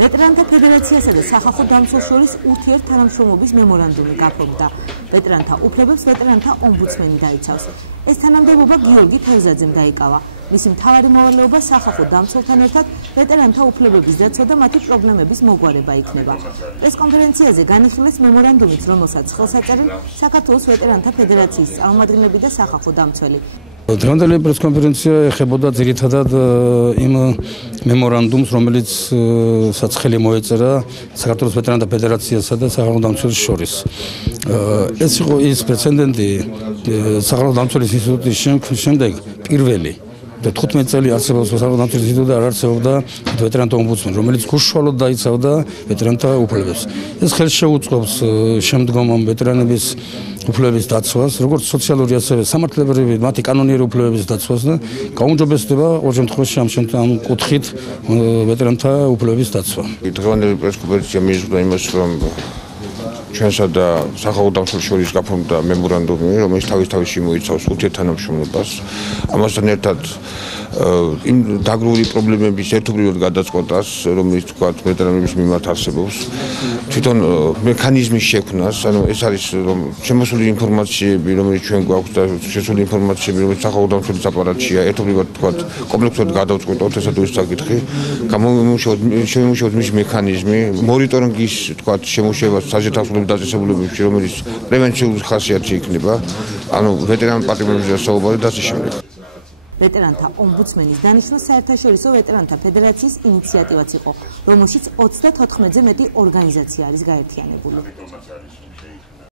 ვეტერანთა ფედერაციასა და სახალხო დამცველს შორის ურთიერთთანამშრომლობის მემორანდუმი გაფორმდა. ვეტერანთა უფლებებს ვეტერანთა ომბუდსმენი დაიცავს. ეს თანამდებობა გიორგი თევზაძემ დაიკავა. მისი მთავარი მოვალეობა სახალხო დამცველთან ერთად ვეტერანთა უფლებების დაცვა და მათი პრობლემების მოგვარება იქნება. პრესკონფერენციაზე განიხილეს მემორანდუმით, რომელსაც ხელს აწერენ საქართველოს ვეტერანთა ფედერაციის წარმომადგენლები და სახალხო დამცველი. დღევანდელი პრესკონფერენცია ეხებოდა ძირითადად იმ მემორანდუმს, რომელიც საცხელი მოეწერა საქართველოს ვეტერანთა ფედერაციასა და სახალხო დამცველის შორის. ეს იყო ის პრეცედენტი სახალხო დამცველის ინსტიტუტის შემდეგ პირველი. 15 წელი არსებობს სახალხო დამცველის ინსტიტუტი და არ არსებობდა ვეტერანთა ომბუდსმენი, რომელიც გუშუალოდ დაიცავდა ვეტერანთა უფლებებს. ეს ხელს შეუწყობს შემდგომ ვეტერანების უფლებების დაცვას, როგორც სოციალური ასევე სამართლებრივი, მათი კანონიერი უფლებების დაცვას და გაუმჯობესდება ყოველ შემთხვევაში ამ კუთხით ვეტერანთა უფლებების დაცვა. დღევანდელი პრესკონფერენცია მიიღო იმას, რომ ჩვენსა და სახალხო დამცველს შორის გაფორმდა მემორანდუმი, რომელიც თავის-თავში მოიცავს ურთიერთთანამშრომლობას. ამასთან ერთად იმ დაგროვილი პრობლემების ერთობლივად გადაწყვეტას, რომელიც თქვა ვეტერანების მიმართ არსებობს, თვითონ მექანიზმის შექმნას, ანუ ეს არის რომ შემოსული ინფორმაციები, რომელიც ჩვენ გვაქვს და შესული ინფორმაციები, რომელიც სახალხო დამცველის აპარატშია, ერთობლივად თქვა კომპლექსურად გადავწყვეტოთ ესა თუ ის საკითხი, შემოიმუშაოთ მისი მექანიზმი, მონიტორინგის თქვა შემუშავება საზეიმო დასავლების დაწესებულებებში, რომელიც პრევენციული ხასიათი იქნება, ანუ ვეტერან პატრიოტიზმის საუბარი და ასე შემდეგ. ვეტერანთა ომბუდსმენის დანიშვნა საერთაშორისო ვეტერანთა ფედერაციის ინიციატივაც იყო, რომელშიც 34-ზე მეტი ორგანიზაცია არის გაერთიანებული.